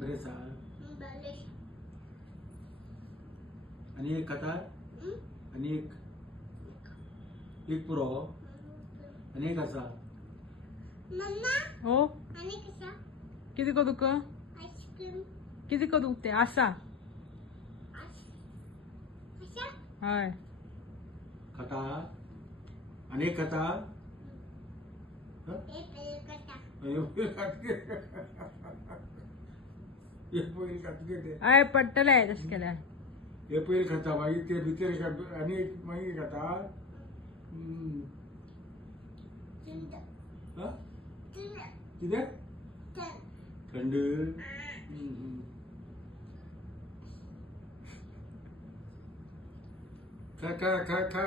बरेच आणि एक खाता आणि एक पुरो आणि एक असा हो किती को तुका किती को दुखते असा हय खाता आणि एक खाता अय पडटले तशें केल्यार हे पयलीं खाता मागीर ते भितर आनी मागीर खाता कित्याक थंड खा खा खा खा